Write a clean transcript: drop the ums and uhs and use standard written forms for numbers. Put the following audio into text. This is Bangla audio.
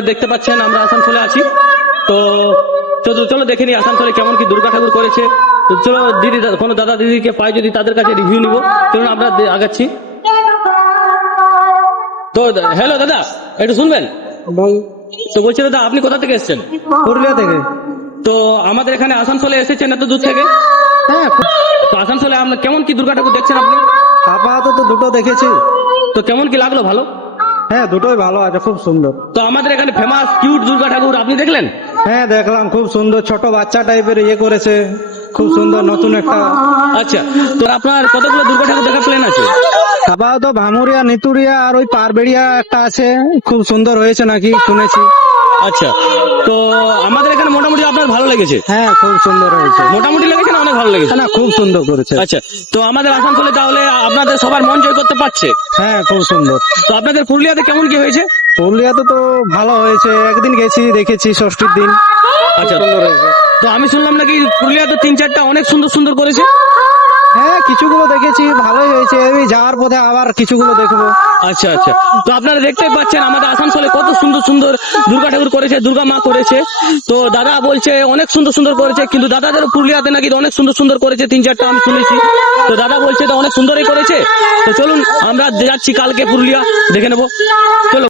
আপনারা দেখতে পাচ্ছেন আমরা আসানসোলে আছি। তো চলো দেখে নি আসানসোলে কেমন কি দুর্গা ঠাকুর করেছে। তো চলো দিদি কোনো দাদা দিদিকে পাই যদি তাদের কাছে রিভিউ নিব। চলুন আমরা আগাচ্ছি। তো হ্যালো দাদা, একটু শুনবেন? বল। তো বলছি দাদা আপনি কোথা থেকে এসেছেন? পুরুলিয়া থেকে। তো আমাদের এখানে আসানসোলে এসেছেন এত দূর থেকে? হ্যাঁ, তো আসানসোলে আপনার কেমন কি দুর্গা ঠাকুর দেখছেন আপনি? আপাতত দুটো দেখেছি। তো কেমন কি লাগলো? ভালো? হ্যাঁ, দুটোই ভালো আছে, খুব সুন্দর। তো আমাদের এখানে ফেমাস কিউট দুর্গা ঠাকুর আপনি দেখলেন? হ্যাঁ, দেখলাম, খুব সুন্দর, ছোট বাচ্চা টাইপের করেছে, খুব সুন্দর, নতুন একটা। আচ্ছা, তো আপনার কতগুলো দুর্গা ঠাকুর দেখার প্ল্যান আছে? আপাতত ভামুরিয়া, নিতুরিয়া আর ওই পারবেড়িয়া একটা আছে, খুব সুন্দর হয়েছে নাকি শুনেছি। আচ্ছা, তো আমাদের এখানে মোটামুটি আপনার ভালো লেগেছে? হ্যাঁ, খুব সুন্দর হয়েছে। মোটামুটি লেগেছে না অনেক ভালো লেগেছে? না, খুব সুন্দর করেছে। আচ্ছা, তো আমাদের আসানসোলে তাহলে আপনাদের সবার মন জয় করতে পারছে? হ্যাঁ, খুব সুন্দর। তো আপনাদের পুরুলিয়াতে কেমন কি হয়েছে? পুরুলিয়াতে তো ভালো হয়েছে, একদিন গেছি, দেখেছি ষষ্ঠীর দিন। আচ্ছা, সুন্দর হয়েছে। তো আমি শুনলাম নাকি পুরুলিয়াতে 3-4টা অনেক সুন্দর সুন্দর করেছে? হ্যাঁ, কিছুগুলো দেখেছি, ভালোই হয়েছে। আমি যাওয়ার পথে আবার কিছুগুলো দেখবো। আচ্ছা আচ্ছা, তো আপনারা দেখতেই পাচ্ছেন আমাদের আসানসোলে কত সুন্দর সুন্দর দুর্গা ঠাকুর করেছে, দুর্গা মা করেছে। তো দাদা বলছে অনেক সুন্দর সুন্দর করেছে, কিন্তু দাদাদের পুরুলিয়াতে নাকি অনেক সুন্দর সুন্দর করেছে 3-4টা আমি শুনেছি। তো দাদা বলছে তো অনেক সুন্দরই করেছে। তো চলুন আমরা যাচ্ছি কালকে পুরুলিয়া, দেখে নেবো। চলো।